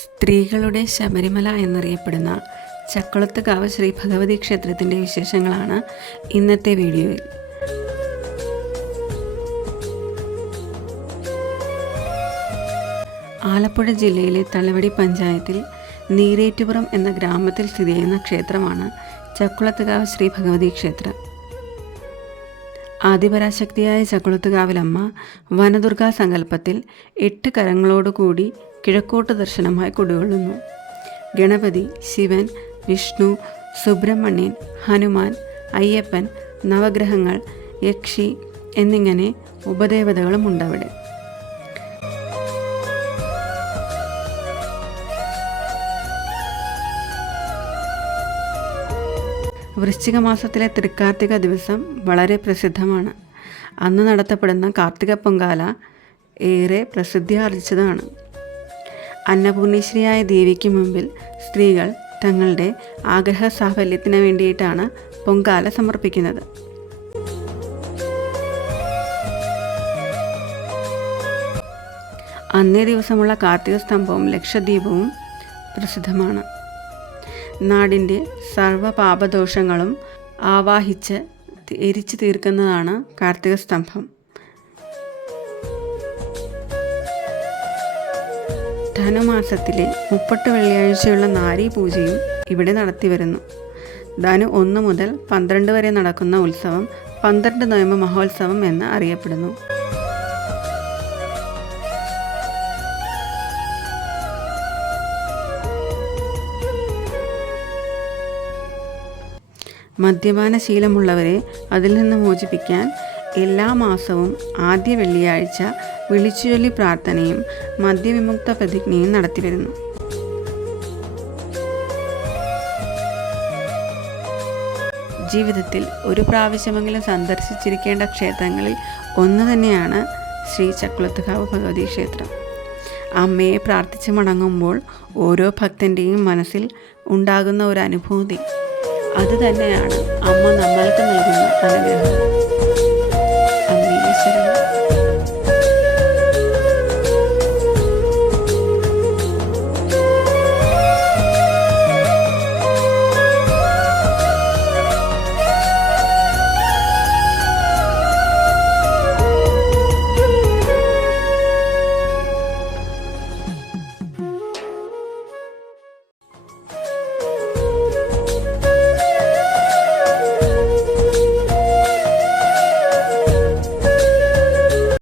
സ്ത്രീകളുടെ ശബരിമല എന്നറിയപ്പെടുന്ന ചക്കുളത്തുകാവ് ശ്രീ ഭഗവതി ക്ഷേത്രത്തിന്റെ വിശേഷങ്ങളാണ് ഇന്നത്തെ വീഡിയോയിൽ. ആലപ്പുഴ ജില്ലയിലെ തളവടി പഞ്ചായത്തിൽ നീരേറ്റുപുറം എന്ന ഗ്രാമത്തിൽ സ്ഥിതി ചെയ്യുന്ന ക്ഷേത്രമാണ് ചക്കുളത്തുകാവ് ശ്രീ ഭഗവതി ക്ഷേത്രം. ആദിപരാശക്തിയായ ചക്കുളത്തുകാവിലമ്മ വനദുർഗാ സങ്കല്പത്തിൽ എട്ട് കരങ്ങളോടുകൂടി കിഴക്കോട്ട് ദർശനമായി കുടികൊള്ളുന്നു. ഗണപതി ശിവൻ വിഷ്ണു സുബ്രഹ്മണ്യൻ ഹനുമാൻ അയ്യപ്പൻ നവഗ്രഹങ്ങൾ യക്ഷി എന്നിങ്ങനെ ഉപദേവതകളും ഉണ്ടവിടെ. വൃശ്ചിക മാസത്തിലെ തൃക്കാർത്തിക ദിവസം വളരെ പ്രസിദ്ധമാണ്. അന്ന് നടത്തപ്പെടുന്ന കാർത്തിക പൊങ്കാല ഏറെ പ്രസിദ്ധിയാർജിച്ചതാണ് അന്നപൂർണീശ്വരിയായ ദേവിക്ക് മുമ്പിൽ സ്ത്രീകൾ തങ്ങളുടെ ആഗ്രഹ സാഫല്യത്തിന് വേണ്ടിയിട്ടാണ് പൊങ്കാല സമർപ്പിക്കുന്നത്. അന്നേ ദിവസമുള്ള കാർത്തിക സ്തംഭവും ലക്ഷദ്വീപവും പ്രസിദ്ധമാണ്. നാടിന്റെ സർവ പാപദോഷങ്ങളും ആവാഹിച്ച് എരിച്ചു തീർക്കുന്നതാണ് കാർത്തിക സ്തംഭം. ധനുമാസത്തിലെ മുപ്പട്ട് വെള്ളിയാഴ്ചയുള്ള നാരി പൂജയും ഇവിടെ നടത്തി വരുന്നു. ധനു ഒന്ന് മുതൽ പന്ത്രണ്ട് വരെ നടക്കുന്ന ഉത്സവം പന്ത്രണ്ട് നോയമ്പ് മഹോത്സവം എന്ന് അറിയപ്പെടുന്നു. മദ്യപാന ശീലമുള്ളവരെ അതിൽ നിന്ന് മോചിപ്പിക്കാൻ എല്ലാ മാസവും ആദ്യ വെള്ളിയാഴ്ച വിളിച്ചുചൊല്ലി പ്രാർത്ഥനയും മദ്യവിമുക്ത പ്രതിജ്ഞയും നടത്തിവരുന്നു ജീവിതത്തിൽ ഒരു പ്രാവശ്യമെങ്കിലും സന്ദർശിച്ചിരിക്കേണ്ട ക്ഷേത്രങ്ങളിൽ ഒന്ന് തന്നെയാണ് ശ്രീ ചക്കുളത്തുകാവ് ഭഗവതി ക്ഷേത്രം. അമ്മയെ പ്രാർത്ഥിച്ച് മടങ്ങുമ്പോൾ ഓരോ ഭക്തന്റെയും മനസ്സിൽ ഉണ്ടാകുന്ന ഒരു അനുഭൂതി. അതുതന്നെയാണ് അമ്മ നമ്മൾക്ക് നൽകുന്ന അനുഗ്രഹം.